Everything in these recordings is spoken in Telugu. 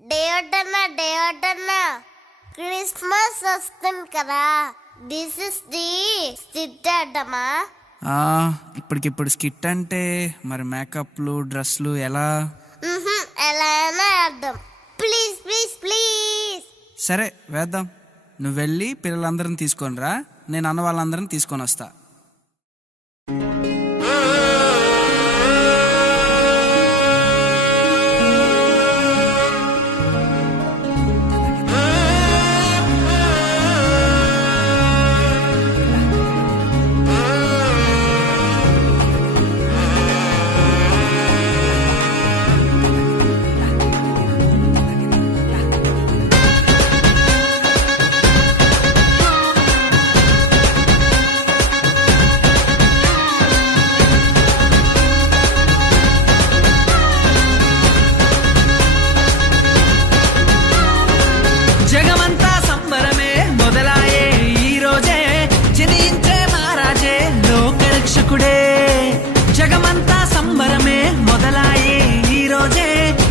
దేవటన్నా క్రిస్మస్ వస్తుంది కదా, దిస్ ఇస్ ది స్కిట్ అడ్డమా? ఇప్పటికిప్పుడు స్కిట్ అంటే మరి మేకప్లు డ్రెస్లు ఎలా? ఎలా అయినా అర్థం. Please please please. సరే వేద్దాం. నువ్వు వెళ్ళి పిల్లలందరిని తీసుకొని రా, నేను అన్న వాళ్ళందరిని తీసుకొని వస్తా. జగమంతా సంబరమే మొదలాయే ఈ రోజే,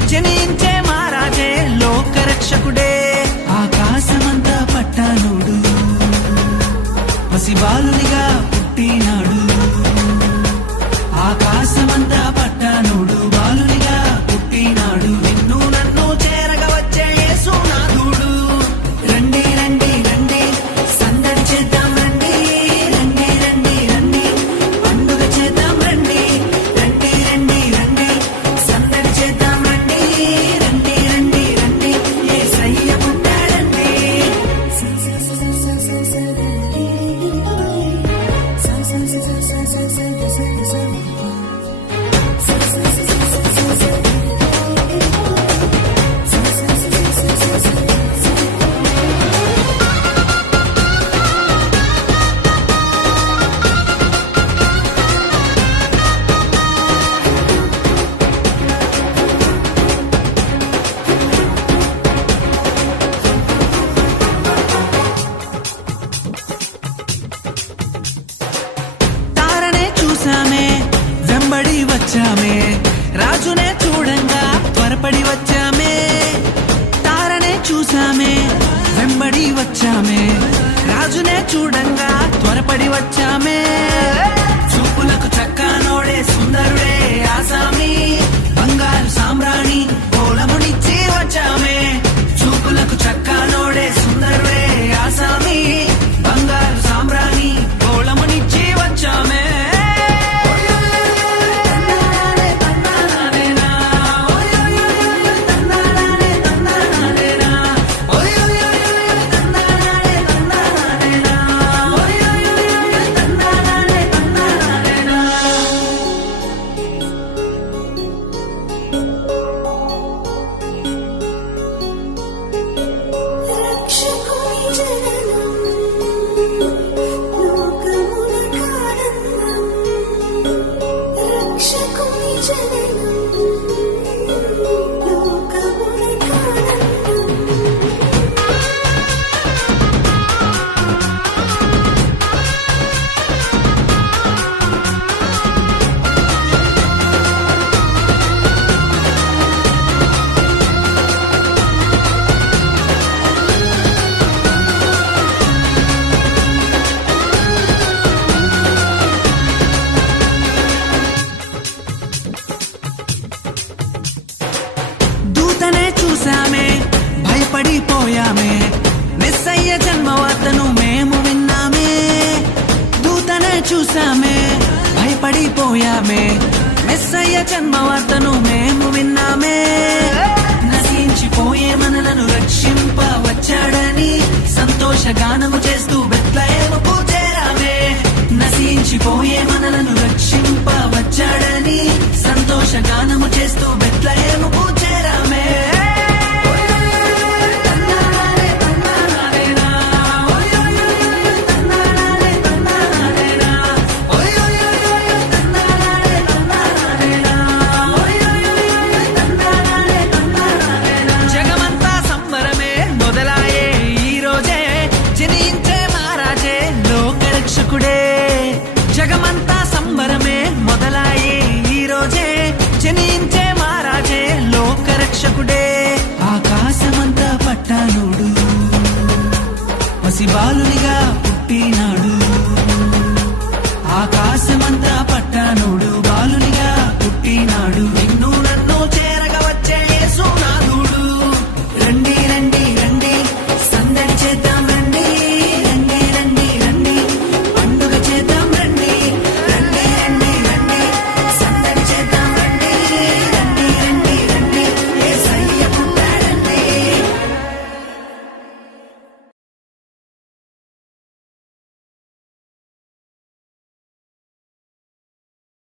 జనించే మహారాజే లోకరక్షకుడే. ఆకాశమంతా పట్టానుడు పసిబాలునిగా పుట్టినాడు. ఆకాశమంతా పట్టానుడు బాలునిగా పుట్టినాడు. నిన్ను నన్ను చేరగా వచ్చే యేసునాథుడు. రండి రండి రండి సందడి చేద్దాం రండి, రండి రండి రండి పండుగ చేద్దాం రండి, రండి రండి రండి సందడి చేద్దాం రండి, రండి రండి రండి యేసయ్య పుట్టాడండి. వెంబడి వచ్చామే రాజునే చూడంగా త్వరపడి వచ్చామే. తారనే చూసామే వెంబడి వచ్చామే, రాజునే చూడంగా త్వరపడి వచ్చామే. చూపులకు చక్కానోడే సుందరుడే ఆసామి, బంగారు సామ్రాణి కోలమునిచ్చి వచ్చామే. చూపులకు చక్కానోడే సుందరుడే ఆసామి, బంగారు సామ్రాణి కోలమునిచ్చి వచ్చామే. చూసామే భయపడిపోయామే, మెస్సయ్య జన్మవార్తను మేము విన్నామే. దూతనే చూసామే భయపడిపోయామే, మెస్సయ్య జన్మవార్తను మేము విన్నామే. నశించిపోయే మనలను రక్షింప వచ్చాడని సంతోష గానము